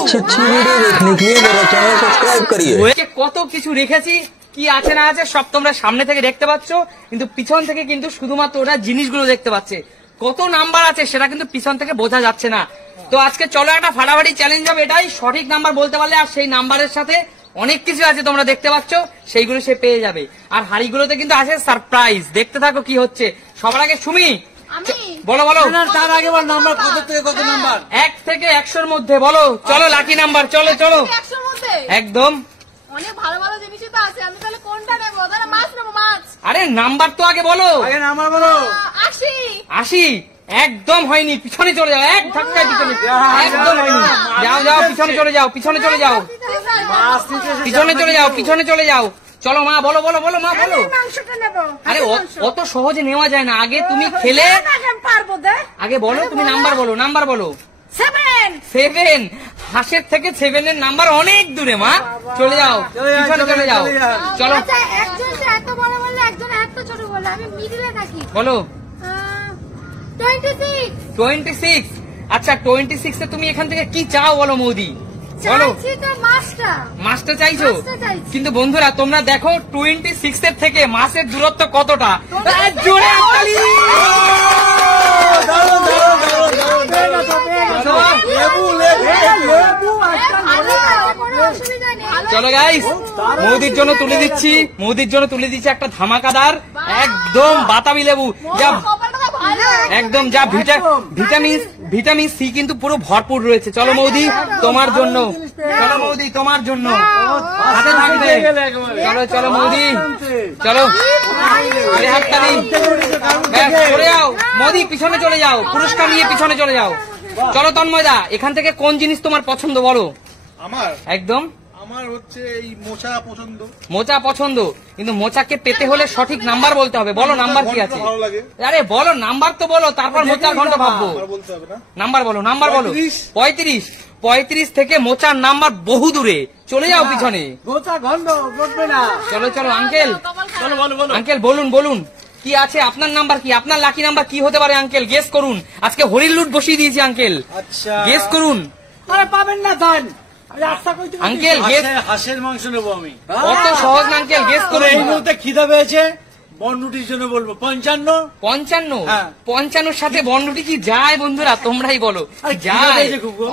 अच्छी अच्छी वीडियो देखने के लिए मेरा चैनल सब्सक्राइब करिए। কত কিছু রেখেছি, কি আছে না আছে সব তোমরা সামনে থেকে দেখতে পাচ্ছ, কিন্তু পিছন থেকে কিন্তু শুধুমাত্র ওরা জিনিসগুলো দেখতে পাচ্ছে। কত নাম্বার আছে সেটা কিন্তু পিছন থেকে বোঝা যাচ্ছে না। তো আজকে চলো একটা ফাটাফাটি চ্যালেঞ্জ হবে, এটাই সঠিক নাম্বার বলতে পারলে আর সেই নাম্বারের সাথে অনেক কিছু আছে তোমরা দেখতে পাচ্ছ, সেইগুলো সে পেয়ে যাবে। আর হাড়িগুলোতে কিন্তু আছে সারপ্রাইজ, দেখতে থাকো কি হচ্ছে। সবার আগে সুমি বলো বলো, তার আগে বল নাম্বার কত থেকে কত নাম্বার? 1 থেকে 100-র মধ্যে বলো। চলো লাকি নাম্বার, চলো চলো একদম। অনেক ভালো ভালো জিনিস তো আছে, আমি তাহলে কোনটা নেব? তাহলে মাছ নেব, মাছ। আরে নাম্বার তো আগে বলো। আগে নাম্বার বলো। 80 80 একদম হয়নি, পিছনে চলে যাও, এক ধাক্কায় পিছনে, একদম হয়নি। যাও যাও পিছনে চলে যাও, পিছনে চলে যাও, পিছনে চলে যাও, পিছনে চলে যাও। চলো মা বলো বলো বলো মা বলো। আরে অত সহজে নেওয়া যায় না, আগে তুমি খেলে আগে বলো, তুমি নাম্বার বলো, নাম্বার বলো। 7 হাঁসের থেকে 7-এর নাম্বার অনেক দূরে মা, চলে যাও পিছনে চলে যাও। চলো একজন এত বড় বললে, একজন এত ছোট বললে, আমি মিডিলে থাকি। বলো 26। 26। আচ্ছা 26 এ তুমি এখান থেকে কি চাও বলো মৌদি, বলো। মাছটা চাইছো, কিন্তু বন্ধুরা তোমরা দেখো 26 এর থেকে মাছের দূরত্ব কতটা। জোরে হাততালি। চলো গাইস, মৌদির জন্য তুলে দিচ্ছি, মৌদির জন্য তুলে দিচ্ছি একটা ধামাকাদার একদম বাতাবি লেবু, যা একদম যা ভিটামিন সি কিন্তু পুরো ভরপুর রয়েছে। চলো মৌদি তোমার জন্য, চলো মৌদি তোমার জন্য হাতে থাকবে। চলো চলো মৌদি, চলো হাততালি। চলে যাও মৌদি, পিছনে চলে যাও, পুরস্কার নিয়ে পিছনে চলে যাও। চলো তন্ময়দা, এখান থেকে কোন জিনিস তোমার পছন্দ বলো। আমার একদম আমার হচ্ছে এই মোচা পছন্দ। মোচা পছন্দ, কিন্তু মোচাকে পেতে হলে সঠিক নাম্বার বলতে হবে। বলো নাম্বার কি আছে? ভালো লাগে। আরে বলো নাম্বার তো বলো, তারপর মোচার ঘন্টা ভাববো। বলতে হবে না, নাম্বার বলো, নাম্বার বলো। 35 থেকে মোচার নাম্বার বহু দূরে, চলে যাও পিছনে। মোচা ঘন্ট বলবে না। চলো চলো আঙ্কেল, চলো বলো বলো আঙ্কেল বলুন বলুন কি আছে, আপনার নাম্বার কি, আপনার লাকি নাম্বার কি হতে পারে আঙ্কেল, গেস করুন। আজকে হরির লুট বসিয়ে দিয়েছি আঙ্কেল, আচ্ছা গেস করুন। আরে পাবেন না ধান আঙ্কেল গেস, হাঁসের মাংস নেবো আমি। কত সহজ না আঙ্কেল, গেস করুন। এই মুহূর্তে খিদা পেয়েছে, বনরুটির জন্য বলবো 55। 55 সাথে বনরুটি কি যায় বন্ধুরা, তোমরাই বলো যায়?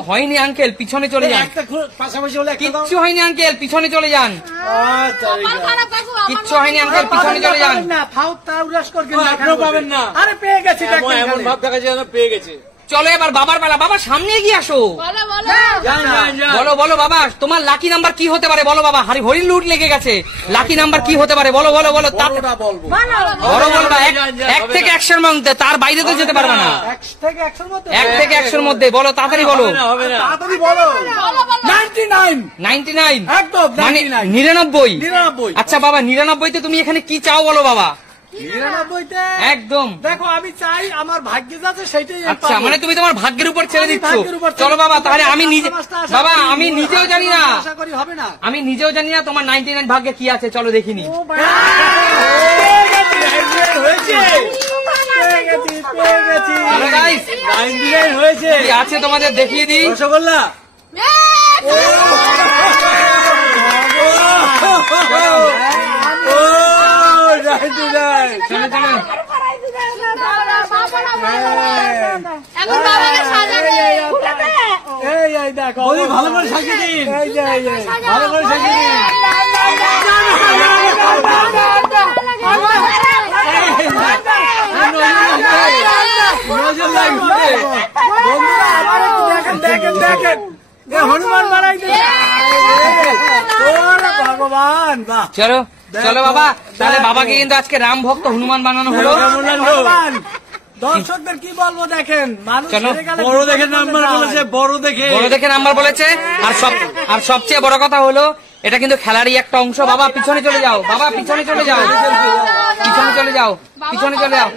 হয়নি আঙ্কেল, পিছনে চলে যান। পাশাপাশি হলে কিচ্ছু হয়নি আঙ্কেল, পিছনে চলে যান। কিচ্ছু হয়নি আঙ্কেল, পিছনে চলে যান। পাবেন না। আরে পেয়ে গেছে, এমন ভাব দেখা যায় পেয়ে গেছে। চলো এবার বাবার বেলা, বাবা সামনে এগিয়ে আসো, বলো বলো বাবা তোমার লাকি নাম্বার কি হতে পারে বলো। বাবা হরির লুট লেগে গেছে, লাকি নাম্বার কি হতে পারে বলো বলো বলো। বড় বলবা 1 থেকে 100-এর মধ্যে, তার বাইরে তো যেতে পারবে না। 1 থেকে 100-এর মধ্যে বলো, তাড়াতাড়ি বলো, তাড়াতাড়ি বলো। 99 একদম, মানে 99। আচ্ছা বাবা 99-তে তুমি এখানে কি চাও বলো বাবা। 99-তে একদম দেখো আমি চাই আমার ভাগ্যে যাচ্ছে সেটাই। আচ্ছা মানে তুমি তোমার ভাগ্যের উপর ছেড়ে দিচ্ছ। চলো বাবা তাহলে আমি নিজে, বাবা আমি নিজেও জানি না, আমি নিজেও জানি না তোমার 99 ভাগ্যে কি আছে, চলো দেখিনি। হয়েছে কি আছে তোমাদের দেখিয়ে দিই। রসগোল্লা, ভালো করে সাজিয়ে দিন, ভালো করে সাজিয়ে দিন। হনুমান ভগবান, চলো চলো বাবা, তাহলে বাবাকে কিন্তু আজকে রাম ভক্ত হনুমান বানানো হলো। দর্শকদের কি বলবো দেখেন, বড় দেখে নাম্বার বলেছে, বড় দেখে নাম্বার বলেছে। আর সবচেয়ে বড় কথা হলো এটা কিন্তু খেলারই একটা অংশ। বাবা পিছনে চলে যাও, বাবা পিছনে চলে যাও, পিছনে চলে যাও, পিছনে চলে যাও।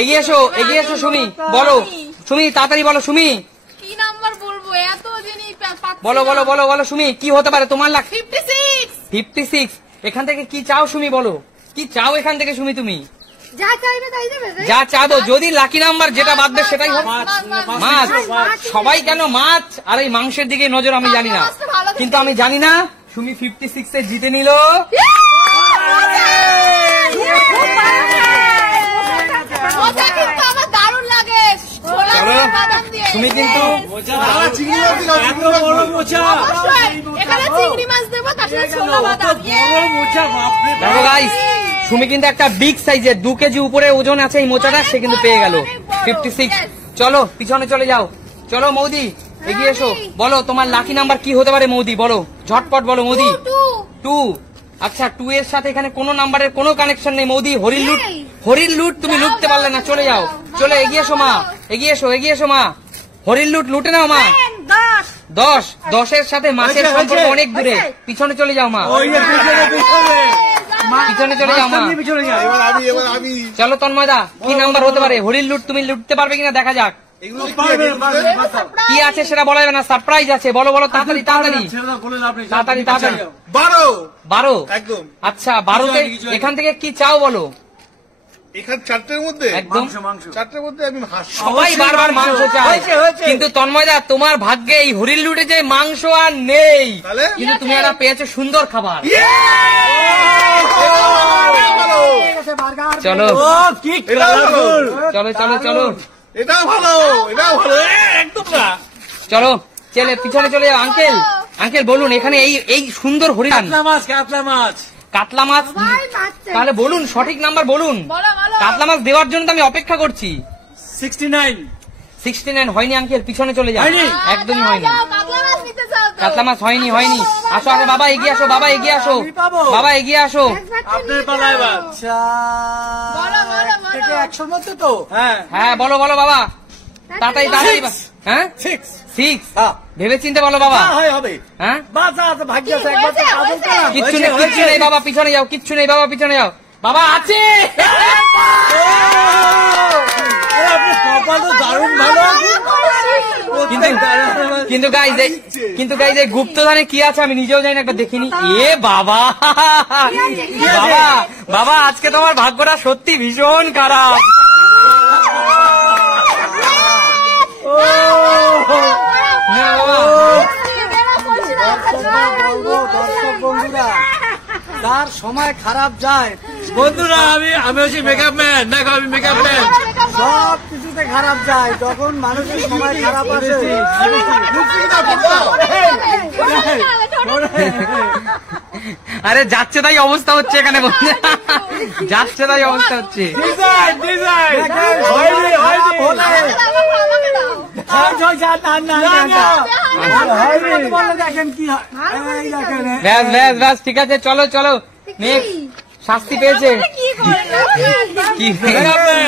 এগিয়ে এসো, এগিয়ে এসো সুমি, বলো সুমি তাড়াতাড়ি বলো। সুমি কি নাম্বার বলবো, এত জিনিস বলো বলো বলো বলো সুমি কি হতে পারে তোমার লাখ। 56। 56 এখান থেকে কি চাও সুমি, বলো কি চাও এখান থেকে সুমি তুমি। যা চাইবে তাই দেবে যা চাবো, যদি লাকি নাম্বার যেটা বাঁধবে সেটাই হবে। মাছ, সবাই কেন মাছ আর এই মাংসের দিকে নজর আমি জানি না, কিন্তু আমি জানি না সুমি 56 এ জিতে নিল। আমার দারুণ লাগে। চলো তুমি কিন্তু এখানে চিংড়ি মাছ দেবো, তার সাথে ছোলা বাদাম। দেখো গাইস, সুমি কিন্তু একটা বিগ সাইজের 2 কেজি উপরে ওজন আছে এই মোচাটা, সে কিন্তু পেয়ে গেল 56। চলো পিছনে চলে যাও, চলো মৌদি এগিয়ে এসো, বলো তোমার লাকি নাম্বার কি হতে পারে মৌদি, বলো ঝটপট বলো মৌদি। 2। আচ্ছা 2 এর সাথে এখানে কোনো নাম্বারের কোনো কানেকশন নেই মৌদি। হরির লুট তুমি লুটতে পারলে না, চলে যাও, চলে এগিয়ে এসো মা, এগিয়ে এসো মা, হরির লুটে নাও মা। 10। 10 এর সাথে মাছের সম্পর্ক অনেক দূরে, পিছনে চলে যাও মা, পিছনে চলে যাও মা। চলো তন্ময়দা, কি নাম্বার হতে পারে? হরির লুট তুমি লুটতে পারবে কিনা দেখা যাক। কি আছে সেটা বলা যাবে না, সারপ্রাইজ আছে, বলো তাড়াতাড়ি 12। আচ্ছা 12তে এখান থেকে কি চাও বলো? এখানে 4টের মধ্যে একদম 4টের মধ্যে আমি সবাই বারবার মাংস চাই, কিন্তু তন্ময়দা তোমার ভাগ্যে এই হরির লুটে যে মাংস আর নেই, কিন্তু তুমি একটা পেয়েছো সুন্দর খাবার। চলো চলো এটাও ভালো একদম না। চলো চলে পিছনে চলে যাও। আঙ্কেল বলুন এখানে এই সুন্দর হরিণ কাতলা মাছ, তাহলে বলুন সঠিক নাম্বার বলুন। কাতলা মাছ দেওয়ার জন্য তো আমি অপেক্ষা করছি। 69 হয়নি আঙ্কেল, পিছনে চলে যাও, একদমই হয়নি, কাতলা মাছ হয়নি। আসো আগে বাবা এগিয়ে আসো, বাবা এগিয়ে আসো। থেকে 100 মধ্যে তো হ্যাঁ বলো বাবা, তাড়াতাড়ি। হ্যাঁ 6 ভেবে চিন্তে বলো বাবা। হবে হ্যাঁ ভাগ্য আছে, একবার তো কাজল করলাম। কিচ্ছু নেই বাবা, পিছনে যাও, কিচ্ছু নেই বাবা, পিছনে যাও। বাবা আছে, আপনি কপালও দারুণ ভালো। কিন্তু গাইজ এই গুপ্তধানে কি আছে আমি নিজেও জানি না, একবার দেখিনি। এ বাবা বাবা আজকে তোমার ভাগ্যটা সত্যি ভীষণ খারাপ। বন্ধুরা তার সময় খারাপ যায়, বন্ধুরা আমি হচ্ছি মেকআপ ম্যান, দেখো আমি মেকআপ ম্যান, সব কিছুতে খারাপ যায়, যখন মানুষের সময় খারাপ আসে। আরে যাচ্ছে তাই অবস্থা হচ্ছে এখানে, যাচ্ছে তাই অবস্থা হচ্ছে। ব্যাস ঠিক আছে, চলো নেক্সট। শাস্তি পেয়েছে,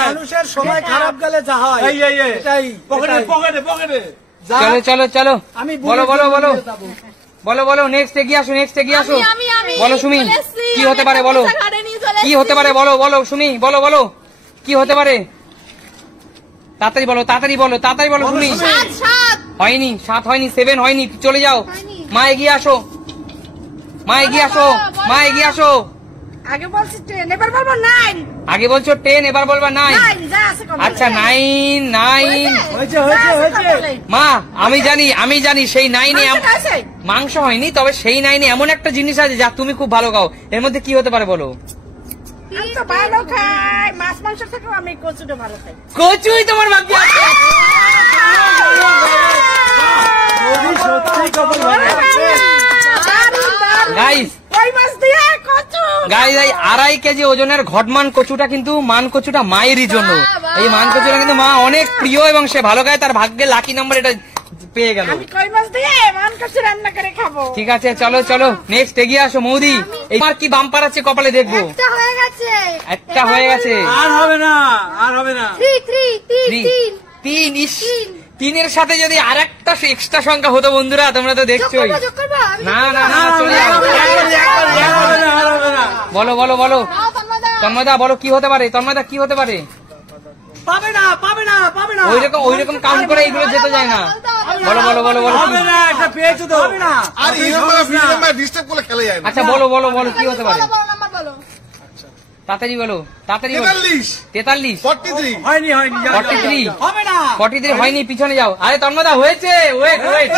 মানুষের সময় খারাপ গেলে যা হয়। চলো বলো নেক্সট এগিয়ে আসো। বলো সুমি কি হতে পারে, বলো সুমি, বলো কি হতে পারে, তাড়াতাড়ি বলো সুমি। হয়নি, 7 হয়নি, 7 হয়নি, চলে যাও মা, এগিয়ে আসো। আগে বলছি 10, এবার বলবো 9। আগে বলছো 10, এবার বলবা 9। আচ্ছা 9 মা, আমি জানি সেই 9-এ মাংস হয়নি, তবে সেই 9-এ এমন একটা জিনিস আছে যা তুমি খুব ভালো খাও, এর মধ্যে কি হতে পারে বলো? ভালো খাই মাছ মাংস থেকেও আমি কচুটা ভালো খাই। কচুই তোমার ভাগ্যে আছে। গাইস 2.5 কেজি ওজনের ঘটমান কচুটা কিন্তু মান কচুটা মায়েরই জন্য। এই মান কচুটা কিন্তু মা অনেক প্রিয় এবং সে ভালো খায়, তার ভাগ্যে লাকি নাম্বার এটা পেয়ে গেল। ঠিক আছে চলো নেক্সট এগিয়ে আসো মৌদি। এইবার কি বাম্পার আছে কপালে দেখবো। একটা হয়ে গেছে, আর হবে না। 3 3-এর সাথে যদি আর একটা এক্সট্রা সংখ্যা হতো বন্ধুরা, তোমরা তো দেখছোই। না চলে যাও। বলো তন্ময়দা বলো কি হতে পারে, কি হতে পারে? পাবে না। ওইরকম কাউন্ট করে এইগুলো যেতে যায় না। বলো একটা পেয়েছো তো, হবে না। আর এই সময় ডিস্টার্ব করলে খেলা যায় না। আচ্ছা বলো কি হতে পারে? তাড়াতাড়ি বলো, তাড়াতাড়ি বলো। 43, 43, 43, হয়নি হয়নি যাও, যাও, 43, যাও। হবে না 43 হয়নি, পিছনে যাও। আরে তন্ময়দা হয়েছে, ওয়েট ওয়েট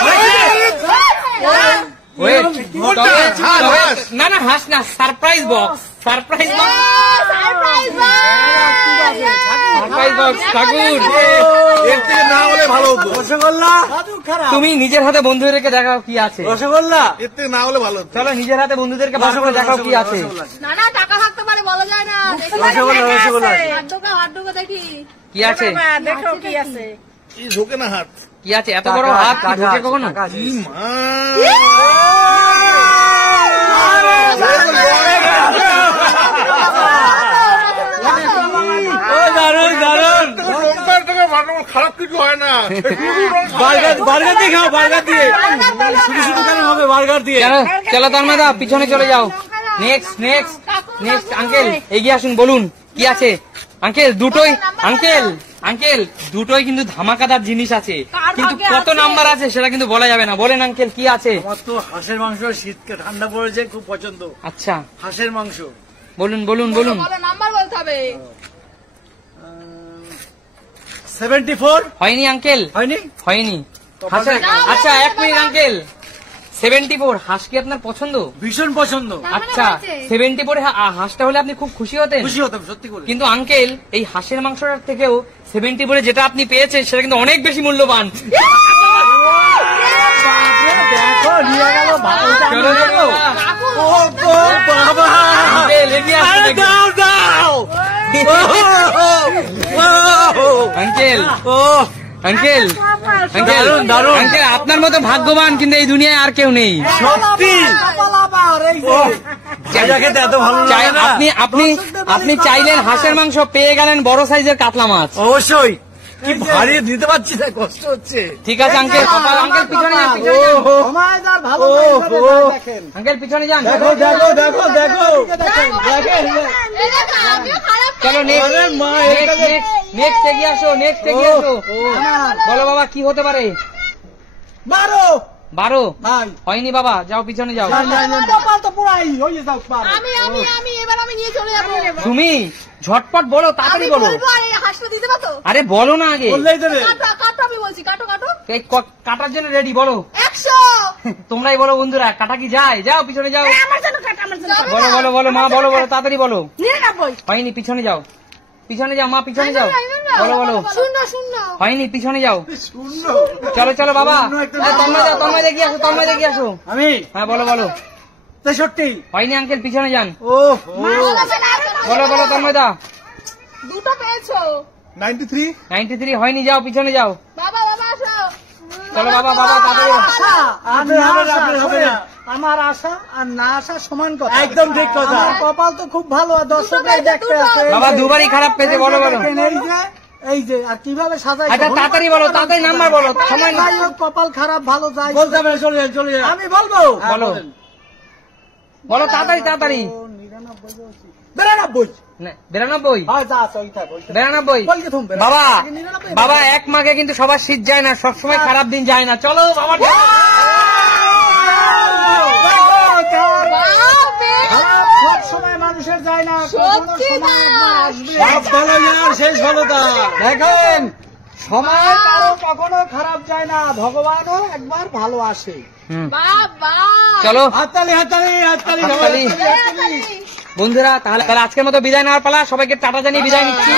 ওয়েট। কোনটা? হাঁস। না না হাস না, surprise box, surprise box, surprise box ঠাকুর। এর থেকে না হলে ভালো হতো, রসগোল্লা দাদু খারাপ তুমি নিজের হাতে বন্ধুদেরকে দেখাও কি আছে। রসগোল্লা এর থেকে না হলে ভালো হতো। চলো নিজের হাতে বন্ধুদেরকে বার করে দেখাও কি আছে। না না টাকা থাকতে পারে বলা যায় না। দেখি রসগোল্লা, রসগোল্লা। হাত ঢোকা দেখি কি আছে, বাবা, দেখো কি আছে। এই ঢোকে না হাত। কি আছে, এত বড় হাত কি ঢোকে কখনো? ই মা। ও দারুন দারুন রোববার থেকে ভালো খারাপ কিছু হয় না। বার্গার বার্গার দিয়ে খাও, বার্গার দিয়ে শুধু শুধু কেন হবে বার্গার দিয়ে চলো চলো তন্ময়দা পিছনে চলে যাও। নেক্সট নেক্সট নেক্সট আঙ্কেল এগিয়ে আসুন, বলুন কি আছে। আঙ্কেল দুটোই, আঙ্কেল আঙ্কেল দুটোই কিন্তু ধামাকাদার জিনিস আছে, কিন্তু কত নাম্বার আছে সেটা কিন্তু বলা যাবে না। বলেন আঙ্কেল কি আছে। আমার তো হাঁসের মাংস, শীতকে ঠান্ডা পড়েছে, খুব পছন্দ আচ্ছা হাঁসের মাংস। বলুন বলুন বলুন। বলো নাম্বার বলতে হবে। 74 হয়নি আঙ্কেল, হয়নি? হয়নি। তো হাঁসের, না, আচ্ছা এক মিনিট আঙ্কেল, 74 হাঁস কি আপনার পছন্দ? ভীষণ পছন্দ, আচ্ছা 74 হাঁসটা হলে আপনি খুব খুশি হতেন। খুশি হতাম সত্যি করে। কিন্তু আঙ্কেল এই হাঁসের মাংসটার থেকেও 74 যেটা আপনি পেয়েছেন সেটা কিন্তু অনেক বেশি মূল্যবান। দেখো নিয়ে গেল ভালোটা চলো, নিয়ে গেল। কাকু, ও গো বাবা, আঙ্কেল এগিয়ে আসুন, আরে এগিয়ে। দাও দাও আঙ্কেল ও আঙ্কেল আঙ্কেল দারুণ, দারুণ। আঙ্কেল আপনার মতো ভাগ্যবান কিন্তু এই দুনিয়ায় আর কেউ নেই। সত্যি ও যা খেতে এত ভালো লাগে না। আপনি আপনি আপনি চাইলেন হাঁসের মাংস, পেয়ে গেলেন বড় সাইজের কাতলা মাছ। অবশ্যই, কি ভারী দিতে পারছি না, কষ্ট হচ্ছে। ঠিক আছে আঙ্কেল, কপাল আঙ্কেল পিছনে যান, পিছনে যান। আঙ্কেল পিছনে যান। দেখো দেখো দেখো দেখো এই দেখো, আমিও খারাপ চলো আরে মা, এটাকে- নেক্সট এগিয়ে আসো, নেক্সট এগিয়ে আসো। বলো বাবা কি হতে পারে। মারো 12 ভাই, হয়নি বাবা, যাও পিছনে যাও। কপাল তো পুরাই হয়ে যাও পার। আমি এবার আমি নিয়ে চলে যাবো। তুমি ঝটপট বলো, আমি তাড়াতাড়ি বলো। বলবো আর এই হাঁসটা দিতে পারতো। আরে বলো না আগে। বললেই তো রে। কাটো কাটো আমি বলছি, কাটো কাটো। এই কাটার জন্য রেডি, বলো। 100 তোমরাই বলো বন্ধুরা, কাটা কি যায়? যাও পিছনে যাও। আমার জন্য কাটো, আমার জন্য কাটো। বলো বলো বলো মা, বলো বলো তাড়াতাড়ি বলো। 99 হয়নি, পিছনে যাও, পিছনে যাও মা, পিছনে যাও। বলো বলো। শূন্য শূন্য। হয়নি, পিছনে যাও। শূন্য। চলো চলো বাবা। শূন্য একটা তন্ময় যাও, তন্ময় এগিয়ে আসো, তন্ময় এগিয়ে আসো। আমি হ্যাঁ বলো বলো। 63। হয়নি আঙ্কেল, পিছনে যান। ও বলো বলো তন্ময় দা। দুটো পেয়েছো 93, 93 হয়নি, যাও পিছনে যাও। বাবা, বাবা আসো। চলো বাবা, বাবা তাড়াতাড়ি। আমার আশা আর না আশা সমান কথা, একদম ঠিক কথা। কপাল তো খুব ভালো, আর দর্শকরাই দেখতে আছে। বাবা দুবারই খারাপ পেয়েছে, বলো বলো। এই যে আর কিভাবে সাজাই, আচ্ছা তাড়াতাড়ি বলো, তাড়াতাড়ি নাম্বার বলো, সময় নেই। কপাল খারাপ ভালো যায় বলতে হবে। চলে যান, চলে যান। আমি বলবো, বলো বলো তাড়াতাড়ি তাড়াতাড়ি। 92। 92 হ্যাঁ যা আছে ওই থাক, ওই থাক। 92 বল কি তুমি বাবা 99 বাবা, এক মাকে কিন্তু সবার শীত যায় না, সবসময় খারাপ দিন যায় না। চলো বাবা। সব সময় মানুষের যায় না, সত্যি না। সব ভালো যার শেষ ভালো তার। দেখেন সময় কারো কখনো খারাপ যায় না, ভগবানও একবার ভালো আসে। বাবা চলো হাততালি হাততালি হাততালি হাততালি। বন্ধুরা তাহলে আজকের মতো বিদায় নেওয়ার পালা। সবাইকে টাটা জানিয়ে বিদায় নিচ্ছি।